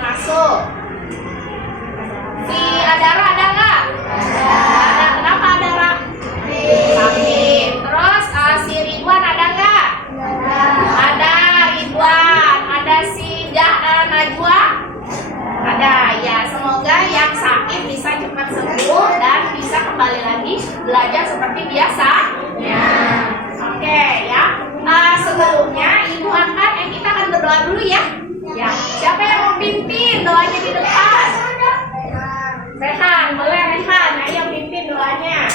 masuk. Si Adara ada nggak? Ada. Kenapa Adara? Sakit. Terus si Ridwan ada nggak? Ada Ridwan. Ada si Najwa? Ada. Ya, semoga yang sakit bisa cepat sembuh dan bisa kembali lagi belajar seperti biasa. Ya. Oke ya. Sebelumnya Ibu kita akan berdoa dulu ya. Ya. Siapa yang mau pimpin doanya di depan? Rehan, boleh Rehan. Ayo pimpin doanya.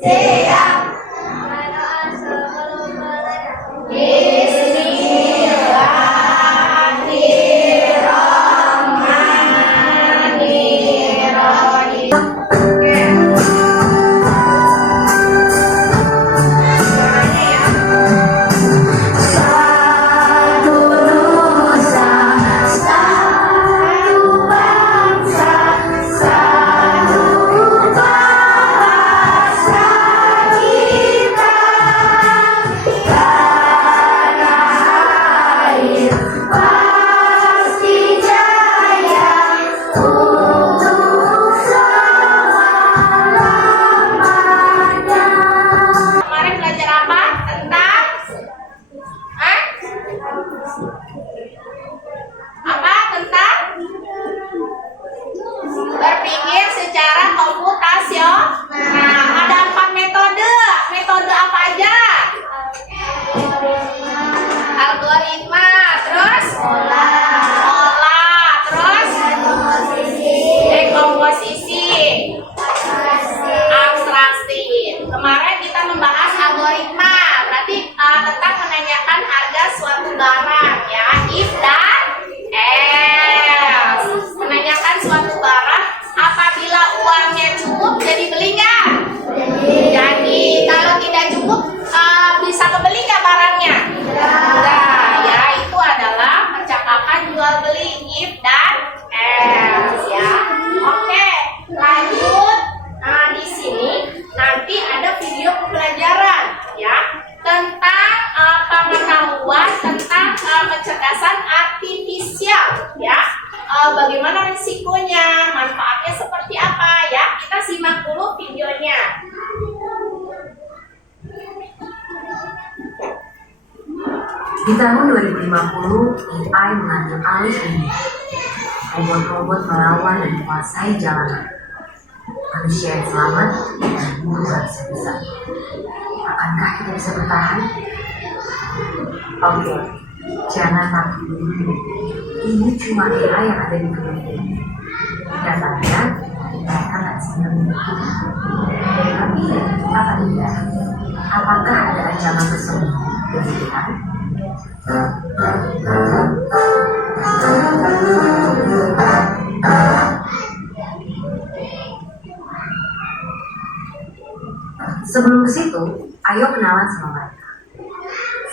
Siap. Berpikir secara komputasional. Nah, ada 4 metode. Metode apa aja? Algoritma, terus pola, terus dekomposisi, abstraksi. Kemarin kita membahas algoritma, berarti tentang menanyakan harga suatu barang ya, if dan else. Menanyakan suatu barang apabila uangnya cukup jadi beli nggak? Jadi kalau tidak cukup bisa kebeli nggak barangnya? Nah ya, itu adalah percakapan jual beli if dan else ya. Oke, lanjut. Nah di sini nanti ada video pembelajaran ya tentang pengetahuan tentang kecerdasan artifisial ya. Bagaimana risikonya, manfaatnya seperti apa ya. Kita simak dulu videonya. Di tahun 2050, AI mengambil alih dunia. Robot-robot melawan dan menguasai jalanan. Manusia yang selamat dan buruh habis-habisan. Akankah kita bisa bertahan? Oke, jangan takut dulu. Ini cuma AI yang ada di dunia. Nyatanya, mereka nggak bisa memiliki. Tapi, apa tidak? Apakah ada ancaman tersembunyi dari kita? Sebelum ke situ, ayo kenalan sama mereka.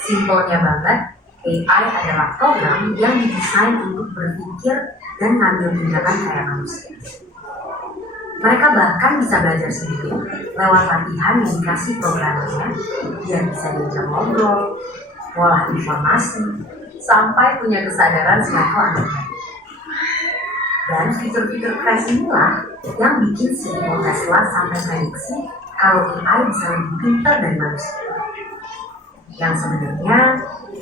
Simpelnya banget, AI adalah program yang didesain untuk berpikir dan ngambil tindakan kayak manusia. Mereka bahkan bisa belajar sendiri lewat latihan yang dikasih programnya, biar bisa diajak ngobrol, olah informasi, sampai punya kesadaran selevel anak. Dan fitur-fitur keren inilah yang bikin CEO Tesla sampai prediksi kalau AI bisa lebih pintar dari manusia. Yang sebenarnya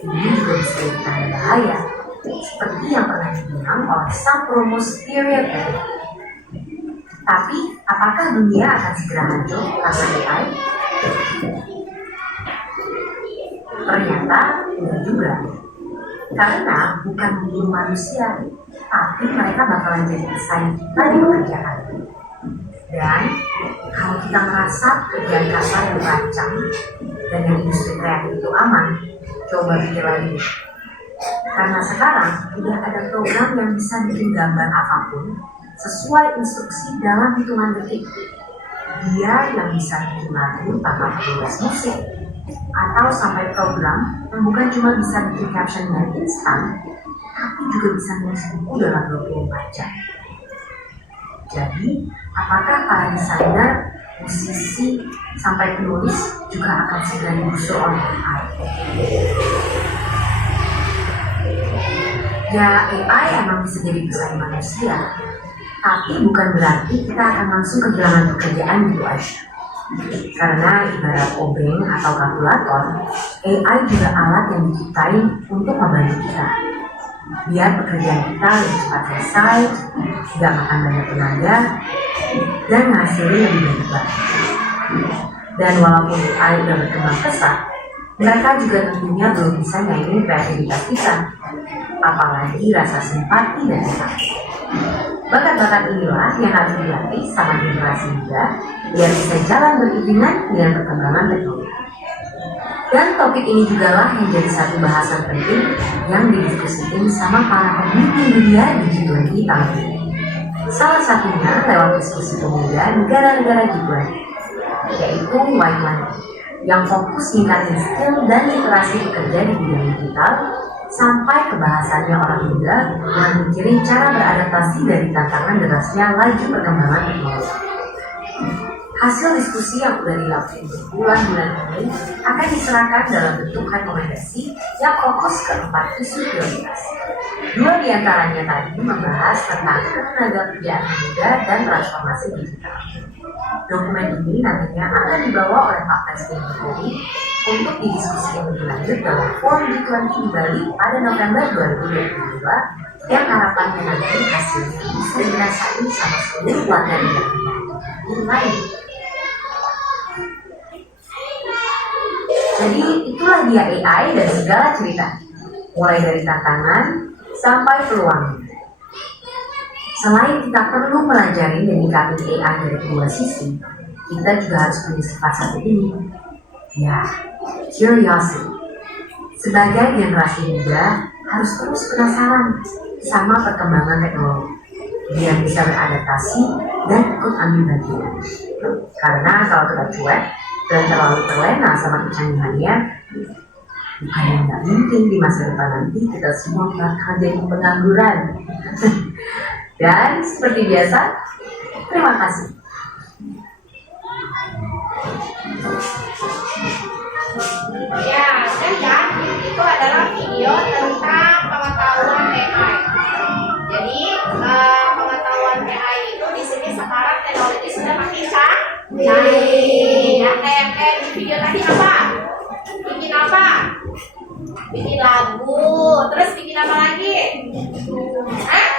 ini juga bisa jadi tanda bahaya, seperti yang pernah dibilang oleh sang promos period. Tapi, apakah dunia akan segera hancur karena AI? Ternyata tidak juga. Karena bukan membunuh manusia, tapi mereka bakalan jadi pesaing kita di pekerjaan. Dan kalau kita merasa kerjaan kasar yang terancam dan yang industri kreatif itu aman, coba pikir lagi. Karena sekarang udah ada program yang bisa bikin gambar apapun sesuai instruksi dalam hitungan detik. Dia yang bisa bikin lagu tanpa perlu les musik, atau sampai program yang bukan cuma bisa bikin caption yang instan, tapi juga bisa nulis buku dalam 24 jam. Jadi, apakah para desainer, musisi, sampai penulis juga akan segera digusur oleh AI. Ya, AI emang bisa jadi pesaing manusia, tapi bukan berarti kita akan langsung kehilangan pekerjaan gitu aja. Karena ibarat obeng atau kalkulator, AI juga alat yang diciptain untuk membantu kita. Biar pekerjaan kita lebih cepat selesai, tidak makan banyak tenaga, dan hasilnya lebih banyak lagi. Dan walaupun AI sudah berkembang pesat, mereka juga tentunya belum bisa nyaingin kreativitas kita, apalagi rasa simpati dan empati. Bakat-bakat inilah yang harus dilatih sama generasi muda biar bisa jalan beriringan dengan perkembangan teknologi. Dan topik ini juga lah yang jadi satu bahasan penting yang didiskusikan sama para pemimpin dunia di G20 tahun ini. Salah satunya lewat diskusi pemuda negara-negara G20, yaitu White Money, yang fokus ningkatin skill dan literasi pekerja di bidang digital sampai ke bahasannya orang muda yang mikirin cara beradaptasi dari tantangan derasnya laju perkembangan teknologi. Hasil diskusi yang sudah dilakukan berbulan-bulan ini akan diserahkan dalam bentuk rekomendasi yang fokus ke 4 isu prioritas. 2 diantaranya tadi membahas tentang ketenagakerjaan muda dan transformasi digital. Dokumen ini nantinya akan dibawa oleh Pak Presiden Jokowi untuk didiskusikan lebih lanjut dalam Forum G20 di Bali pada November 2022 yang harapannya nanti hasilnya bisa dirasain sama seluruh warga negara lain. Jadi itulah dia AI dan segala cerita, mulai dari tantangan sampai peluang. Selain kita perlu melajari dan menyikapi AI dari kedua sisi, kita juga harus punya sifat satu ini, ya, curiosity. Sebagai generasi muda, harus terus penasaran sama perkembangan teknologi, biar bisa beradaptasi dan ikut ambil bagian. Karena kalau kita cuek dan terlalu terlena sama kecanggihannya, bukannya nggak mungkin di masa depan nanti kita semua bakal jadi pengangguran. Dan seperti biasa, terima kasih. Ya, kan itu adalah video tentang pengetahuan AI. Jadi pengetahuan AI itu di sini sekarang teknologi sudah makin canggih. Ya, kayak di video tadi apa? Bikin apa? Bikin lagu. Terus bikin apa lagi? Hah?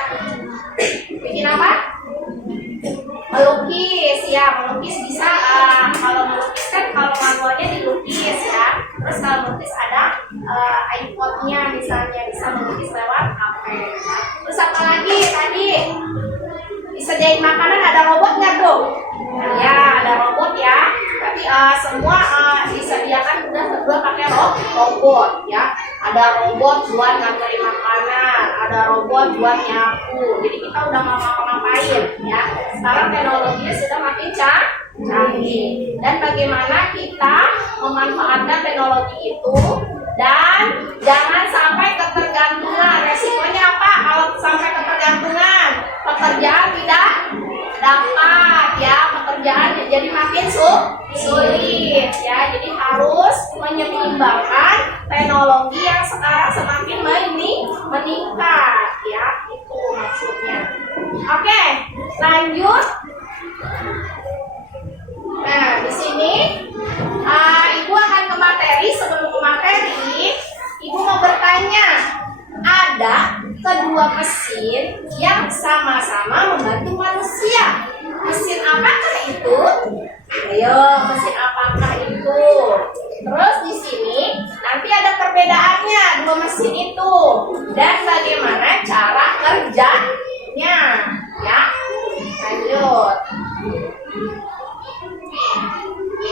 Bikin apa? Melukis, ya, melukis bisa. Kalau melukis kan kalau manualnya dilukis ya. Terus kalau melukis ada iPod-nya misalnya, bisa melukis lewat HP. Terus apa lagi tadi? Disediain makanan, ada robotnya tuh. Ya, ada robot ya. Tapi semua disediakan udah terbuat pakai robot ya. Ada robot buat nganterin makanan, ada robot buat nyapu. Jadi kita udah mau ngapain ya. Sekarang teknologinya sudah makin canggih. Dan bagaimana kita memanfaatkan teknologi itu dan jangan sampai ketergantungan. Resikonya apa kalau sampai ketergantungan? Pekerjaan tidak dapat ya, pekerjaan jadi makin sulit ya. Jadi harus menyeimbangkan teknologi yang sekarang semakin meningkat ya, itu maksudnya. Oke, lanjut. Nah, di sini Ibu akan ke materi. Sebelum ke materi, Ibu mau bertanya, ada kedua mesin yang sama-sama membantu manusia. Mesin apakah itu? Ayo, mesin apakah itu? Terus di sini nanti ada perbedaannya dua mesin itu dan bagaimana cara kerjanya. Ya, lanjut.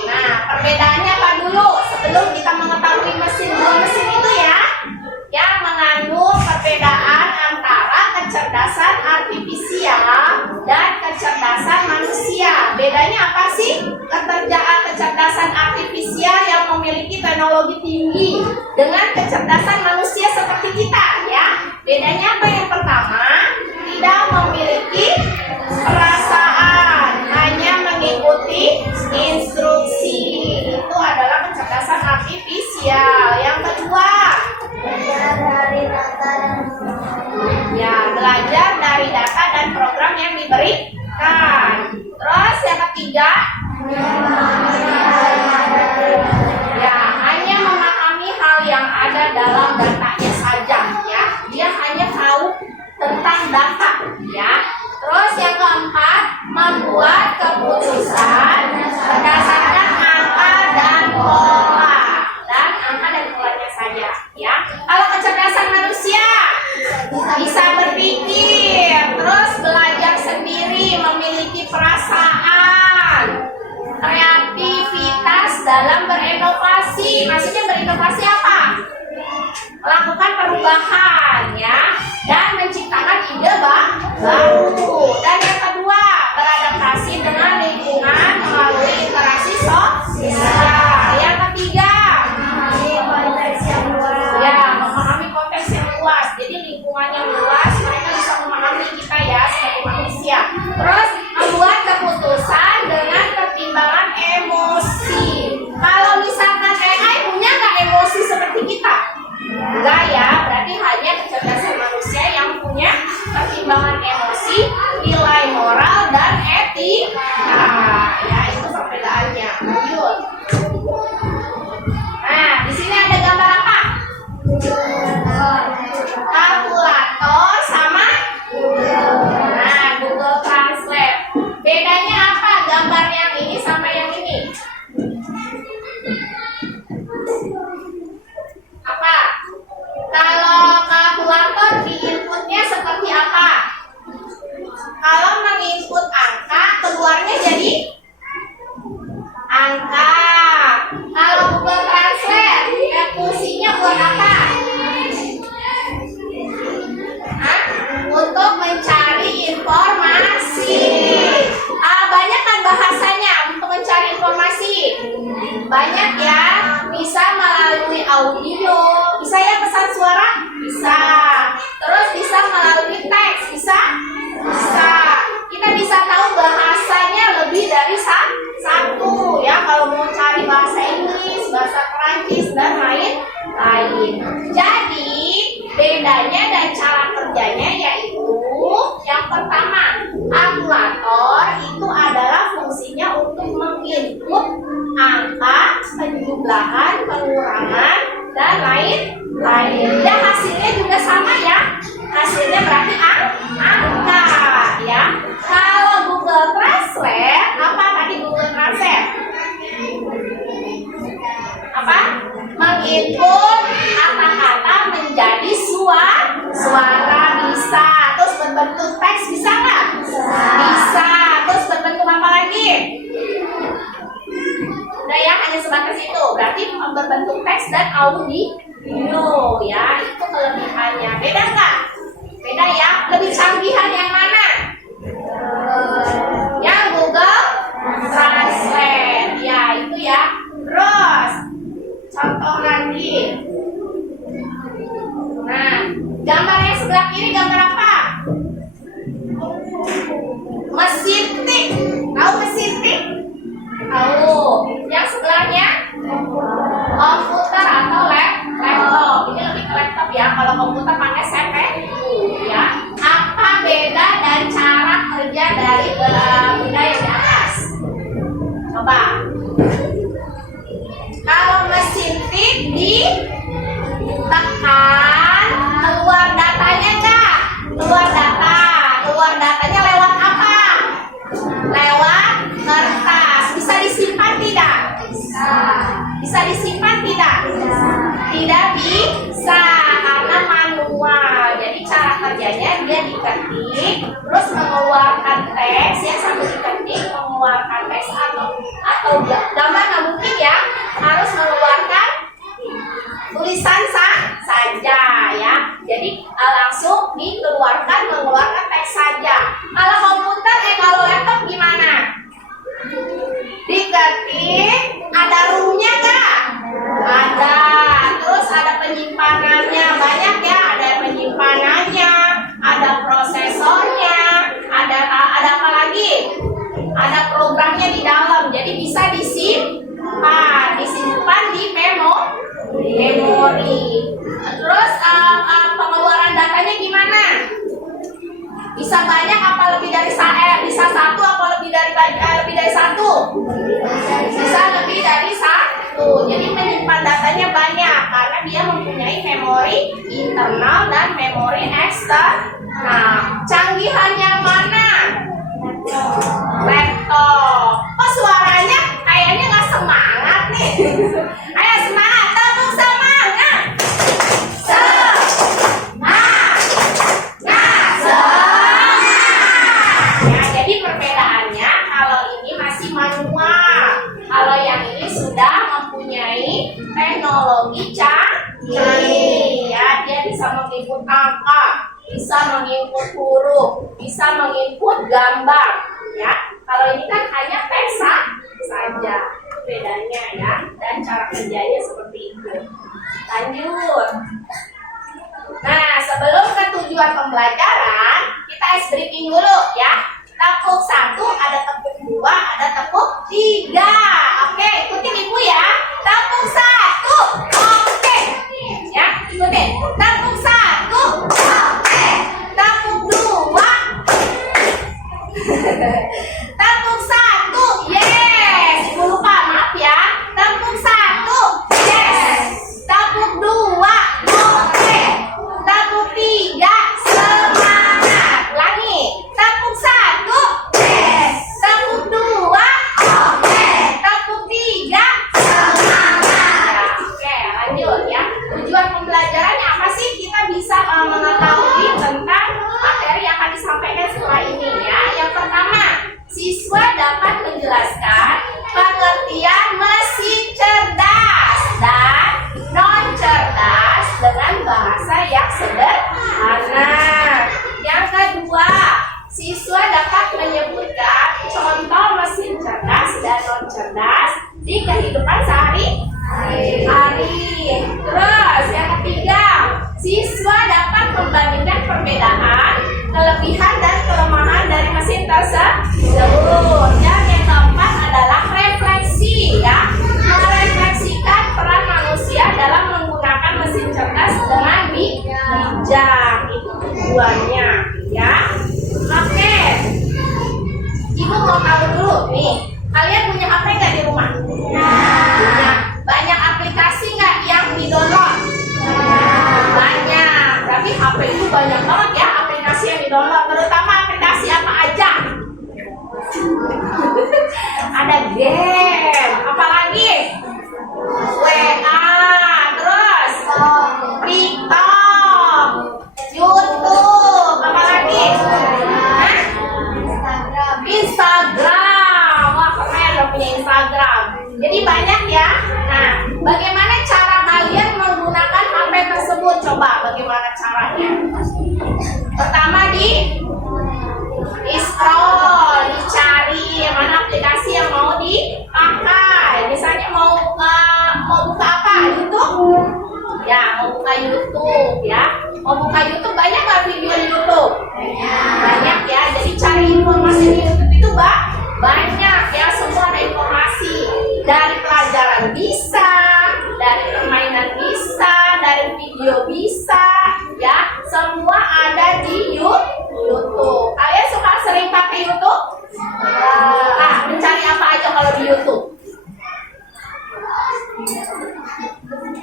Nah, perbedaannya apa dulu sebelum kita mengetahui dua mesin itu ya? Yang mengandung perbedaan antara kecerdasan artifisial dan kecerdasan manusia. Bedanya apa sih? Kecerdasan artifisial yang memiliki teknologi tinggi dengan kecerdasan manusia seperti kita ya. Bedanya apa? Yang pertama, tidak memiliki perasaan, hanya mengikuti instruksi artifisial. Yang kedua, ya, belajar dari data dan program yang diberikan. Terus yang ketiga, ya, hanya memahami hal yang ada dalam datanya saja, ya. Dia hanya tahu tentang data, ya. Terus yang keempat, membuat keputusan berdasarkan angka dan pola. Dan angka dan polanya saja, ya. Kalau kecerdasan manusia bisa berpikir, terus belajar sendiri, memiliki perasaan, kreativitas dalam berinovasi. Maksudnya berinovasi apa? Melakukan perubahan, ya, dan menciptakan ide baru. Dan yang kedua, beradaptasi dengan lingkungan melalui interaksi sosial. Yang ketiga, ya, memahami konteks yang luas. Jadi lingkungan yang luas mereka bisa memahami kita, ya, sebagai manusia. Terus membuat keputusan dengan pertimbangan emosi. Kalau misalkan AI punya nggak emosi seperti kita? Enggak, ya, berarti hanya kecerdasan manusia yang punya pertimbangan emosi, nilai moral dan etika. Ya, itu perbedaannya. Lanjut. Nah, di sini ada gambar apa? Kalkulator sama Google Translate. Bedanya apa gambar yang ini sama yang ini? Apa? Kalau kalkulator di inputnya seperti apa? Kalau menginput angka, keluarnya jadi angka. Kalau Google Translate, fungsinya buat apa? Untuk mencari informasi. Banyak kan bahasanya untuk mencari informasi. Banyak, ya. Bisa melalui audio, bisa, ya, pesan suara, bisa. Terus bisa melalui teks, bisa. Kita bisa tahu bahasanya lebih dari satu, ya. Kalau mau cari bahasa Inggris, bahasa Perancis dan lain-lain. Jadi bedanya dan cara kerjanya yaitu yang pertama, kalkulator itu adalah fungsinya untuk menginput angka, penjumlahan, pengurangan, dan lain-lain. Dan hasilnya juga sama, ya. Hasilnya berarti angka, ya. Kalau Google Translate, apa tadi Google Translate? Apa? Menginput kata-kata menjadi suara, bisa. Terus berbentuk teks, bisa nggak? Bisa. Terus berbentuk apa lagi? Udah, ya, hanya sebatas itu. Berarti berbentuk teks dan audio, ya. Itu kelebihannya. Beda nggak? Beda, ya. Lebih canggihan yang mana? Yang Google Translate, ya, itu, ya. Terus contoh lagi. Nah, gambar yang sebelah kiri gambar apa? Mesin tik. Tahu mesin tik? Tahu. Yang sebelahnya komputer atau laptop. Ini lebih ke laptop, ya. Kalau komputer pakai CPU, ya. Apa beda dan cara kerja dari benda yang di atas? Coba. Kalau mesin tik ditekan, keluar datanya enggak? Keluar data. Keluar datanya lewat apa? Lewat kertas. Bisa disimpan tidak? Bisa disimpan tidak? Tidak bisa, karena manual. Jadi cara kerjanya dia diketik, terus mengeluarkan teks, ya, sambil diketik mengeluarkan teks atau gambar nggak mungkin, ya. Harus mengeluarkan tulisan saja, ya. Jadi langsung dikeluarkan, mengeluarkan teks saja. Kalau komputer, kalau laptop gimana? Diketik, ada roomnya nggak? Ada. Terus ada penyimpanannya, banyak, ya. Ada penyimpanannya, ada prosesornya, ada apa lagi? Ada programnya di dalam, jadi bisa disimpan di memori. Terus pengeluaran datanya gimana? Bisa banyak apa lebih dari bisa satu apa lebih dari satu? Bisa lebih dari satu. Jadi menyimpan datanya banyak karena dia mempunyai memori internal dan memori eksternal. Canggihannya mana? Laptop. Kok suaranya kayaknya nggak semangat nih? Ayo semangat, tepuk semangat. Ya, jadi perbedaannya kalau ini masih manual, kalau yang ini sudah mempunyai teknologi canggih. Ya, dia bisa menginput angka, bisa menginput huruf, bisa menginput gambar. Ya, kalau ini kan hanya teks saja. Bedanya ya, dan cara kerjanya seperti itu. Lanjut. Nah, sebelum ke tujuan pembelajaran, kita ice breaking dulu ya. Tepuk 1, ada tepuk 2, ada tepuk 3. Oke, ikutin ibu ya. Tepuk 1. Oke. Ya, ikutin. Tepuk 1. Oke. Tepuk 2. Tepuk 1. Yes. Ibu lupa, maaf ya. Tepuk 1. Yes. Tepuk 2. Oke. Tepuk 3. Semangat. Ulangi. Tepuk 1. Yes. Tepuk 2. Oke. Tepuk 3. Semangat. Oke, lanjut ya. Tujuan pembelajarannya apa sih? Kita bisa mengetahui tentang materi yang akan disampaikan setelah ini ya. Yang pertama, siswa dapat menjelaskan pengertian mesin cerdas dan non cerdas dengan bahasa yang sederhana. Yang kedua, siswa dapat menyebutkan contoh mesin cerdas dan non cerdas di kehidupan sehari-hari. Terus yang ketiga, siswa dapat membandingkan perbedaan, kelebihan dan kelemahan dari mesin tersebut. Dan yang keempat adalah refleksi ya, merefleksikan peran manusia dalam menggunakan mesin cerdas dengan bijak. Itu tujuannya ya. Oke, ibu mau tahu dulu nih, kalian punya HP nggak di rumah? Punya. Banyak aplikasi nggak yang di-download? Banyak. Berarti HP itu banyak banget ya aplikasi yang di-download. Terutama aplikasi apa aja? Ada game. Apalagi? WA. Terus? TikTok. YouTube. Apalagi? Instagram. Wah, keren lo punya Instagram. Jadi banyak ya. Nah, bagaimana cara kalian menggunakan HP tersebut? Coba bagaimana caranya? Pertama di scroll, dicari mana aplikasi yang mau dipakai. Misalnya mau buka apa? YouTube? Ya, mau buka YouTube ya. Mau buka YouTube, banyak nggak video di YouTube? Banyak ya. Jadi cari informasi di YouTube itu banyak ya. Semua ada informasi. Dari pelajaran bisa, dari permainan bisa, dari video bisa ya. Semua ada di YouTube. Kalian suka sering pakai YouTube? Mencari apa aja kalau di YouTube?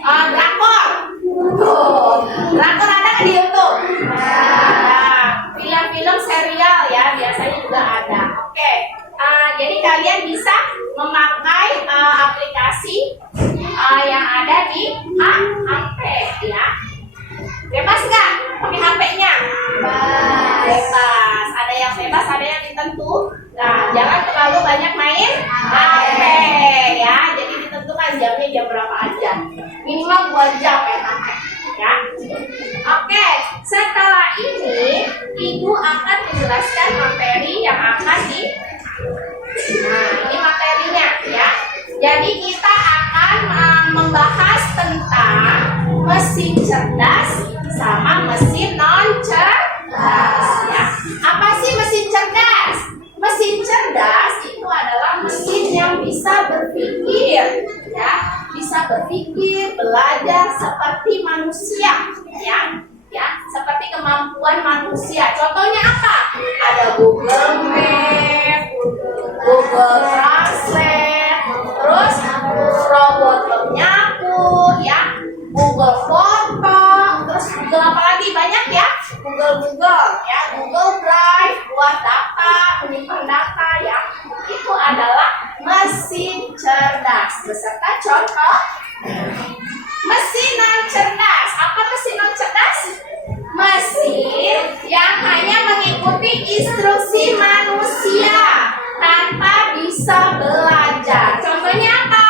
Drakor. Drakor ada nggak di YouTube? Film-film serial ya, biasanya juga ada. Oke. Jadi kalian bisa memakai aplikasi yang ada di HP ya. Bebas nggak pakai HP-nya? Bebas. Ada yang bebas, ada yang ditentu. Nah, jangan terlalu banyak main HP ya. Jadi ditentukan jamnya jam berapa aja. Minimal 2 jam main HP ya. Oke, setelah ini ibu akan menjelaskan materi yang akan Nah, ini materinya ya. Jadi kita akan membahas tentang mesin cerdas sama mesin non cerdas ya. Apa sih mesin cerdas? Mesin cerdas itu adalah mesin yang bisa berpikir ya, bisa bisa berpikir, belajar seperti manusia, ya, seperti kemampuan manusia. Contohnya apa? Ada Google Map, Google Translate, terus robot penyapu, ya, Google Foto, terus Google apa lagi? Banyak ya, Google, ya, Google Drive buat data, menyimpan data, ya. Itu adalah mesin cerdas. Beserta contoh mesin non cerdas. Apa mesin non cerdas? Mesin yang hanya mengikuti instruksi manusia tanpa bisa belajar. Contohnya apa?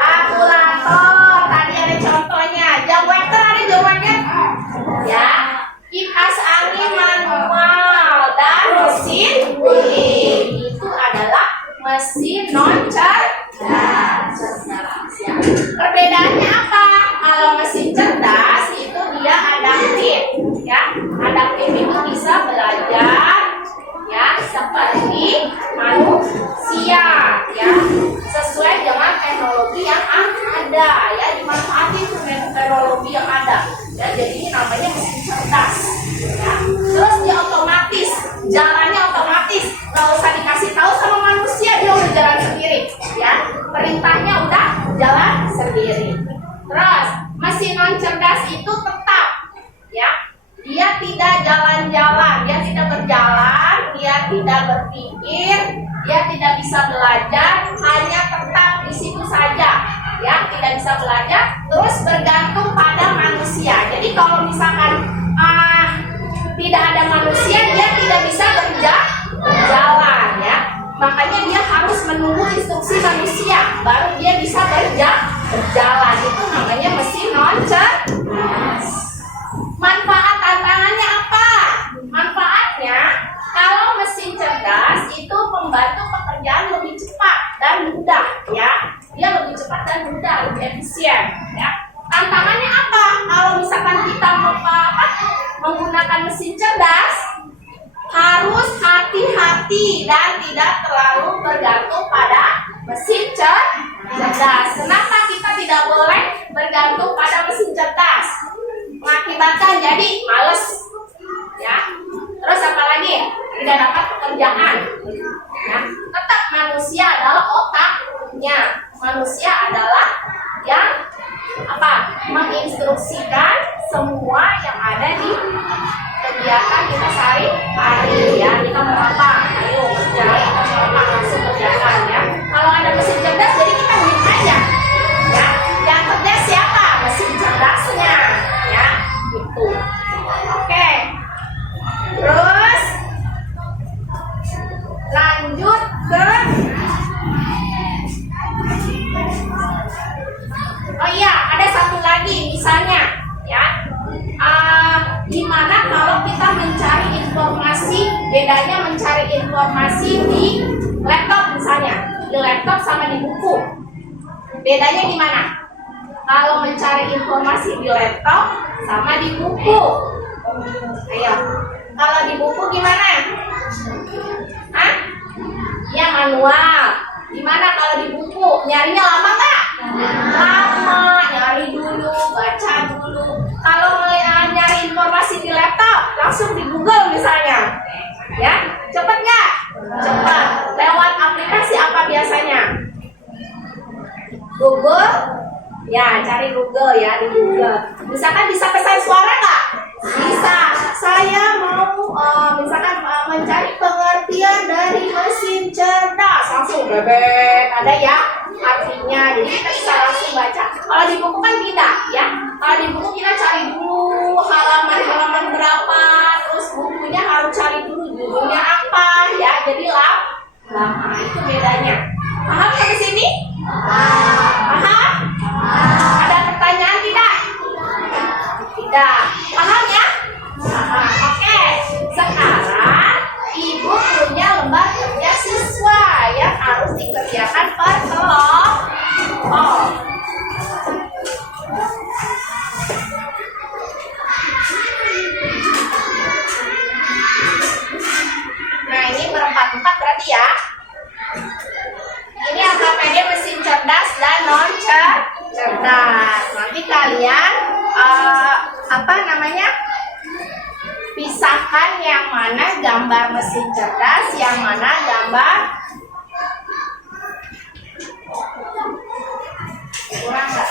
Kalkulator. Tadi ada contohnya. Jam waiter, ada jam waiter? Ya. Kipas angin manual dan mesin dingin. Itu adalah mesin non cerdas. Ya. Perbedaannya apa? Kalau mesin cerdas itu dia adaptif, ya. Adaptif itu bisa belajar, ya, seperti manusia, ya, sesuai dengan teknologi yang ada, ya, dimanfaatkan itu teknologi yang ada, ya. Jadi ini namanya mesin cerdas, ya. Terus dia otomatis, jalannya otomatis, nggak usah dikasih tahu sama manusia, dia udah jalan sendiri, ya. Perintahnya udah jalan sendiri. Terus mesin non cerdas itu tetap, ya. Dia tidak jalan-jalan, dia tidak berjalan, dia tidak berpikir, dia tidak bisa belajar, hanya tetap di situ saja, ya, tidak bisa belajar, terus bergantung pada manusia. Jadi kalau misalkan tidak ada manusia, dia tidak bisa berjalan, ya. Makanya dia harus menunggu instruksi manusia, baru dia bisa berjalan. Itu namanya mesin non cerdas. Manfaat tantangannya apa? Manfaatnya, kalau mesin cerdas itu membantu pekerjaan lebih cepat dan mudah, ya. Dia lebih cepat dan mudah, lebih efisien, ya. Tantangannya apa? Kalau misalkan kita menggunakan mesin cerdas, harus hati-hati dan tidak terlalu bergantung pada mesin cerdas. Kenapa kita tidak boleh bergantung pada mesin cerdas? Mengakibatkan jadi males, ya. Terus apa lagi? Tidak dapat pekerjaan, ya. Tetap manusia adalah otaknya. Manusia adalah yang apa? Menginstruksikan semua yang ada di kegiatan kita sehari-hari, ya. Kita mau apa? Ayo kerja, kita mau apa? Langsung kerjakan, ya. Kalau ada mesin cerdas, jadi kita diem aja, ya. Yang kerja siapa? Mesin cerdasnya, ya. Gitu. Oke. Terus lanjut ke ada satu lagi misalnya, ya. Gimana kalau kita mencari informasi, bedanya mencari informasi di laptop misalnya, di laptop sama di buku, bedanya gimana? Kalau mencari informasi di laptop sama di buku, ayo, kalau di buku gimana? Ya manual. Gimana kalau di buku? Nyarinya lama nggak? Lama, nyari dulu, baca dulu. Kalau nyari informasi di laptop, langsung di Google misalnya, ya, cepet nggak? Cepet. Lewat aplikasi apa biasanya? Google, ya, cari Google, ya, di Google. Misalkan bisa pesan suara nggak? Bisa. Saya mau misalkan mencari pengertian dari mesin cerdas, langsung bebek, ada ya artinya, jadi kita bisa langsung baca. Kalau di buku kan tidak, ya. Kalau di buku kita cari dulu halaman berapa, terus bukunya harus cari dulu judulnya apa, ya. Jadi lama, itu bedanya. Paham sampai sini? Paham? Ada pertanyaan tidak? Tidak. Paham ya? Oke. Sekarang Ibu punya lembar kerja siswa yang harus dikerjakan per kelompok. cerdas. Nanti kalian pisahkan yang mana gambar mesin cerdas, yang mana gambar kurang nggak?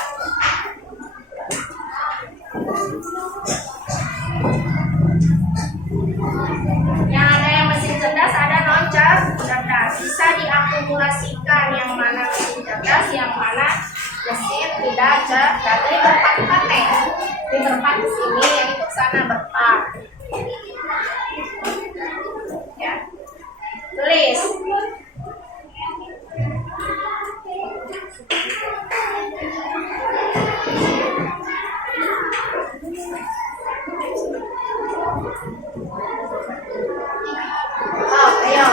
Yang ada yang mesin cerdas, ada non cerdas. Bisa diakumulasikan yang mana mesin cerdas, yang mana mesin tidak cerdas. Jadi berempat nih. Di berempat di sini, yang itu sana berempat. Ya, tulis. Ayo,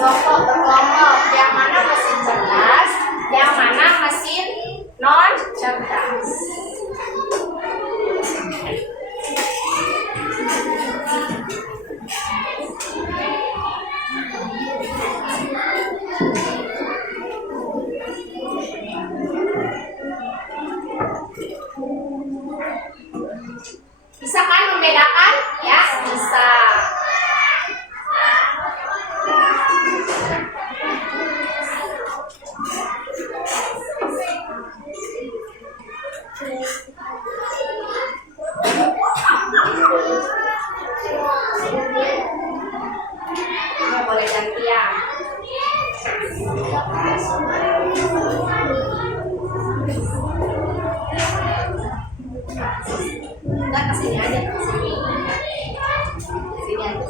kelompok berkelompok. Yang mana mesin cerdas, yang mana mesin non cerdas. Bisa kan membedakan? Ya, bisa. Boleh gantian. Enggak, kesini aja, kesini. Sini aja.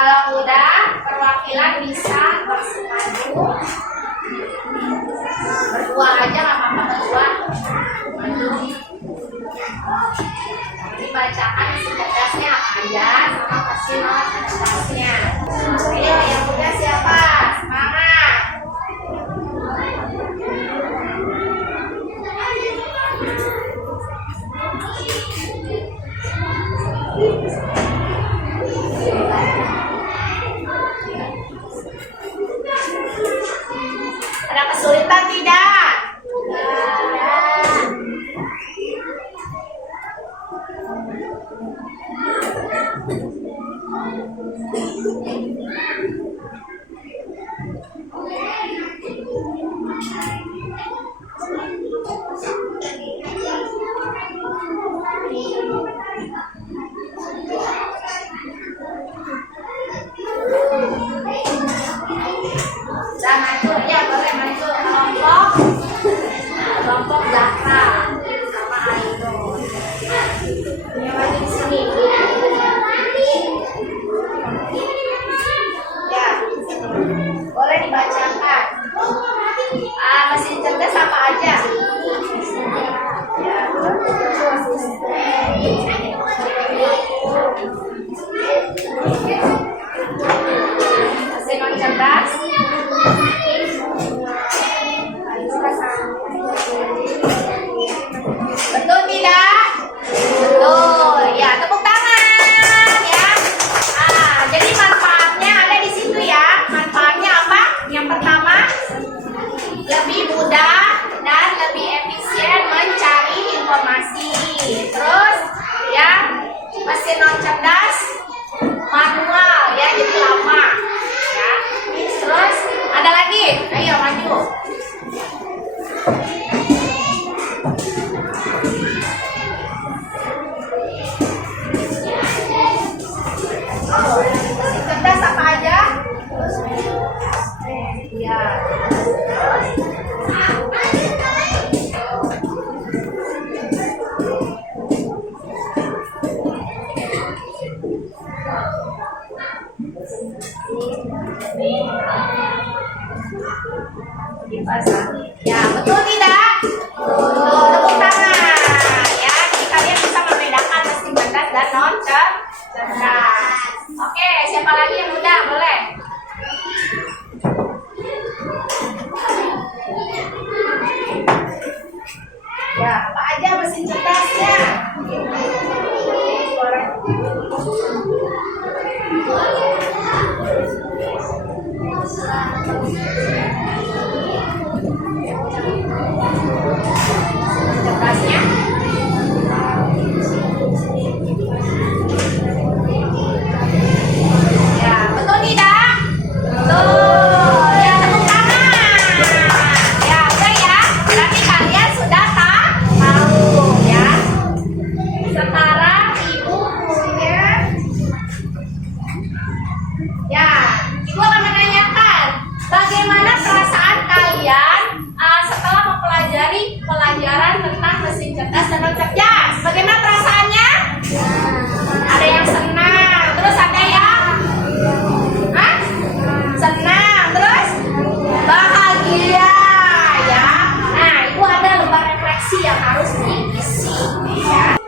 Kalau udah, perwakilan bisa bersepadu. Berdua aja nggak apa-apa, berdua. Maju. Dibacakan mesin cerdasnya apa aja, sama mesin non cerdasnya. Ayo, yang punya siapa? Semangat. Ada kesulitan tidak? Tidak. Ya, apa aja mesin cerdasnya? Cerdasnya? Ya, betul tidak? Betul. Ya, tepuk tangan. Ya, udah ya. Berarti kalian sudah tahu ya. Sekarang ibu punya. Ya, ibu akan menanyakan bagaimana perasaan kalian setelah mempelajari pelajaran tentang mesin cerdas dan non cerdas. Bagaimana perasaannya? Ada yang senang, terus ada yang senang, terus bahagia ya. Nah, ibu ada lembar refleksi yang harus diisi ya.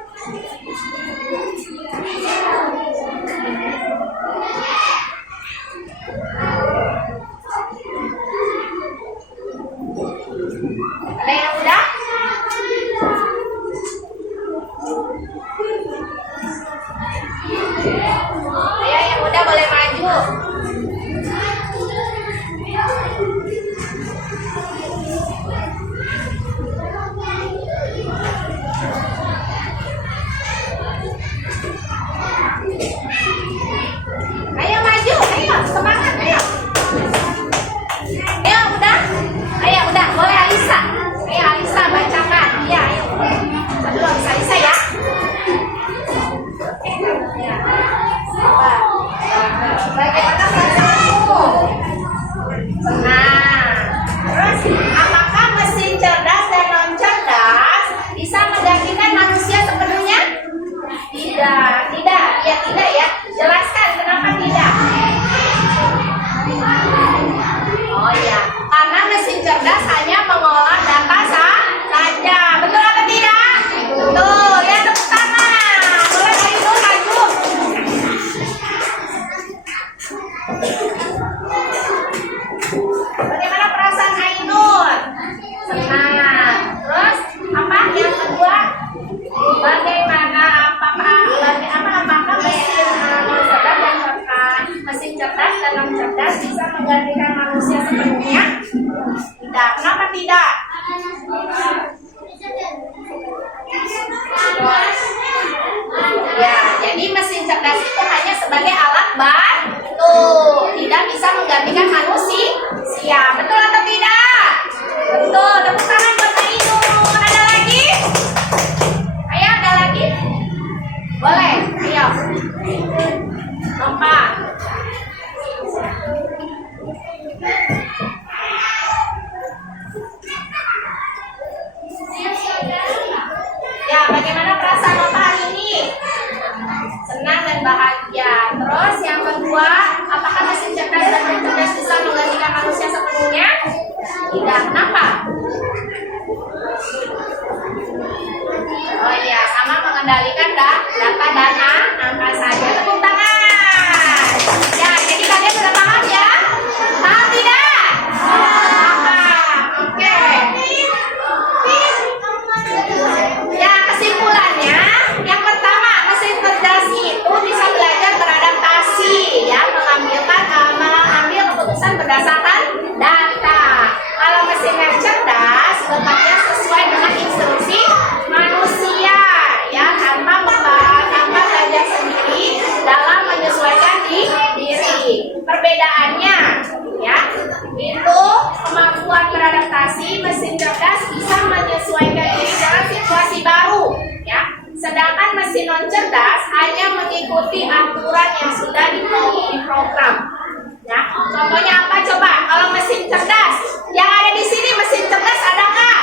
Ada yang udah? Ya, yang udah boleh maju. Ayo maju, ayo semangat, ayo. Ayo udah, ayo udah, boleh Alisa. Ayo Alisa bacakan, iya ayo. Aduh Alisa ya. Ya. Bagaimana perasaanmu? Senang. Terus, apakah mesin cerdas dan non cerdas bisa menggantikan manusia sepenuhnya? Tidak, tidak, ya tidak ya. Jelaskan kenapa tidak? Oh iya, karena mesin cerdas hanya mengolah data saja. Betul atau tidak? Betul. Ya, tepuk tangan. Boleh Ainul maju. Bagaimana perasaan Ainul? Senang. Terus apa yang kedua? Bagaimana apakah mesin cerdas dan non cerdas bisa menggantikan manusia sepenuhnya? Tidak. Kenapa tidak? Ya, jadi mesin cerdas itu hanya sebagai alat bantu, tidak bisa menggantikan manusia. Betul atau tidak? Betul. Tepuk tangan buat Ainul. Ada lagi? Ayo, ada lagi? Boleh. Ayo. Lompat. Ya, bagaimana perasaan Bapak hari ini? Senang dan bahagia. Terus yang kedua, apakah mesin cerdas dan non cerdas bisa menggantikan manusia sepenuhnya? Tidak. Kenapa? Oh iya, sama mengendalikan data dan angka saja. Tepuk tangan. Ya, jadi kalian sudah paham ya? Paham tidak? Paham. Oke. Ya, kesimpulannya, yang pertama, mesin cerdas itu bisa belajar beradaptasi, ya, mengambil keputusan berdasarkan data. Kalau mesin yang cerdas bekerja sesuai dengan instruksi manusia, ya, tanpa belajar sendiri dalam menyesuaikan diri. Perbedaannya, ya, itu kemampuan beradaptasi. Mesin cerdas bisa menyesuaikan diri dalam situasi baru, ya. Sedangkan mesin non cerdas hanya mengikuti aturan yang sudah diprogram. Ya, contohnya apa coba? Kalau mesin cerdas yang ada di sini, mesin cerdas adakah?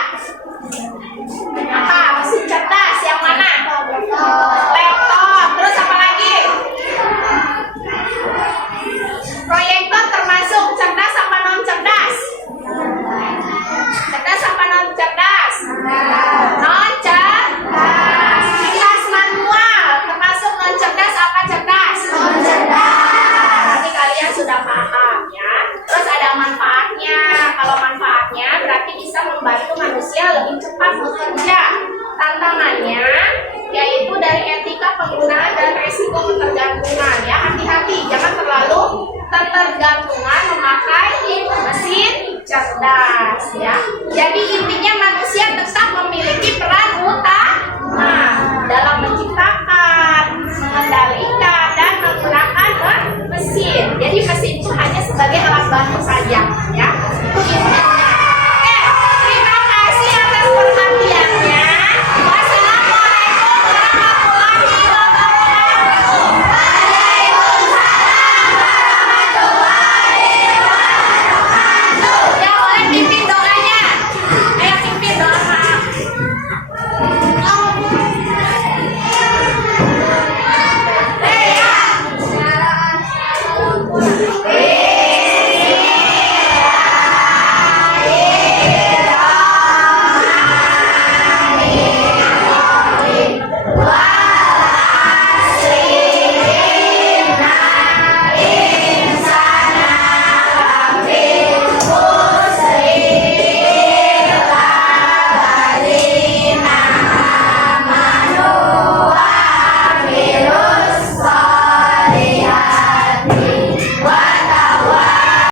Apa? Mesin cerdas yang mana? Laptop. Terus apa lagi? Proyektor termasuk cerdas apa non cerdas? Cerdas apa non cerdas? Non cerdas. Kilas manual termasuk non cerdas apa cerdas? Non cerdas. Berarti kalian sudah paham ya. Terus ada manfaatnya. Kalau manfaatnya berarti bisa membantu manusia lebih cepat bekerja. tantangannya yaitu dari etika penggunaan dan resiko ketergantungan ya. Hati-hati, jangan terlalu ketergantungan memakai mesin cerdas ya. Jadi intinya manusia tetap